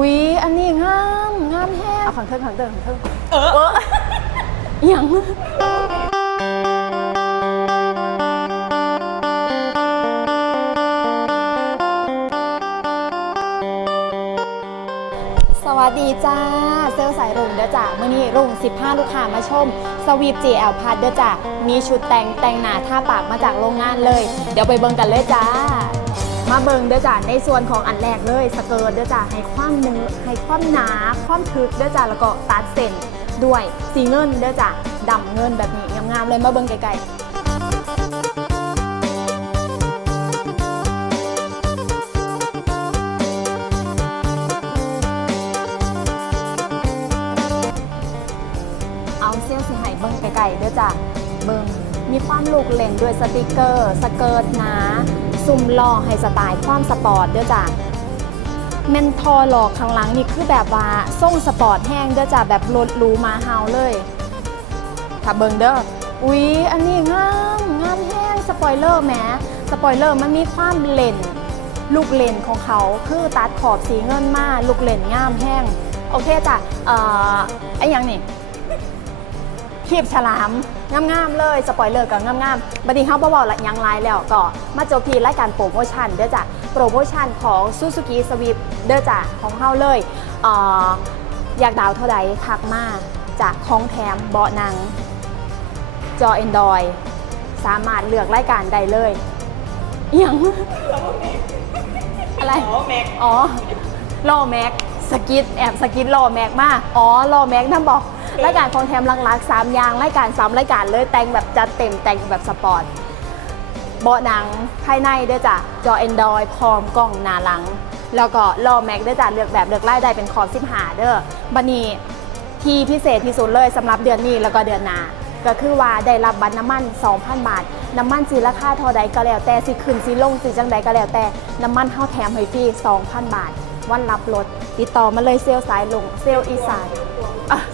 วิอันนี้งามงามแฮงเอาขังเทิงขังเทิงขังเทิงเออเอออหย่างสวัสดีจ้า เซลสายรุ่งเด้อจ้ามื่อนี้รุ่ง 15 ลูกค้ามาชม สวีป GL พัดเด้อจ้ามีชุดแต่งแต่งหน้าท่าปากมาจากโรงงานเลย เดี๋ยวไปเบิ่งกันเลยจ้า มาเบิงเด้อจ้าในส่วนของอันแรกเลยสเกิร์ตเด้อจ้าให้ความเนื้อให้ความหนาความทึกเด้อจ้าแล้วก็ตัดเส้นด้วยสีเงินเด้อจ้าดำเงินแบบนี้งามๆเลยมาเบิงไกลๆเอาเซี่ยวสิให้เบิ้งไกลๆเด้อจ้ะ เบิ้งมีความลูกเล่นด้วยสติกเกอร์ สเกิร์ตหนา ซุ่มล่อให้สไตล์ความสปอร์ตเด้อจ้ะเมนทอร์หลอกข้างหลังนี่คือแบบว่าส่งสปอร์ตแห้งเด้อจ้ะแบบรถรูมาเฮาเลยถ้าเบิงเด้ออุ๊ยอันนี้งามงามแห้งสปอยเลอร์แหมสปอยเลอร์มันมีความเลนลูกเลนของเขาคือตัดขอบสีเงินมาลูกเลนงามแห้งโอเคจ้ะเอ่อไอ้ยังนี่ ขีบฉลามงามๆเลย สปอยเลอร์กับงามๆบัดนี้เขาบอกละยังไลน์แล้วก็มาจบที่รายการโปรโมชั่นเด้อจ้ะโปรโมชั่นของ Suzuki Swift เด้อจ้ะของเฮาเลยเอออยากดาวเท่าใดทักมาจากของแถมเบาะหนัง จอ Android สามารถเลือกรายการได้เลยย่างอะไรอ๋อแม็กอ๋อล่อแม็กสกิดแอบสกิดล่อแม็กมากอ๋อล่อแม็กนั่นบอก รายการของแถมหลักๆสามอย่างรายการสามรายการเลยแต่งแบบจัดเต็มแต่งแบบสปอร์ตเบาะหนังภายในด้อจ้ะจอ Android พร้อมกล้องหน้าหลัง แล้วก็ลอแม็กด้อจ้ะเลือกแบบเลือกไล่ได้เป็นคอร์สิบหาเด้อบันนี้ที่พิเศษที่สุดเลยสำหรับเดือนนี้แล้วก็เดือนหน้าก็คือว่าได้รับบัตรน้ำมัน 2,000 บาท น้ำมันสีราคาเท่าใดก็แล้วแต่สิขึ้นสิลงสิจังใดก็แล้วแต่น้ำมันเท่าแถมให้ฟรี2,000 บาท วันรับรถติดต่อมาเลยเซลสายลงเซลอีสาน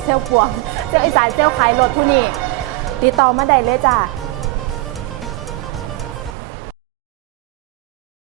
เซลลปวงเซลลอีสานเซลลขายรถผู้นี้ติดต่อมาได้เลยจ้ะ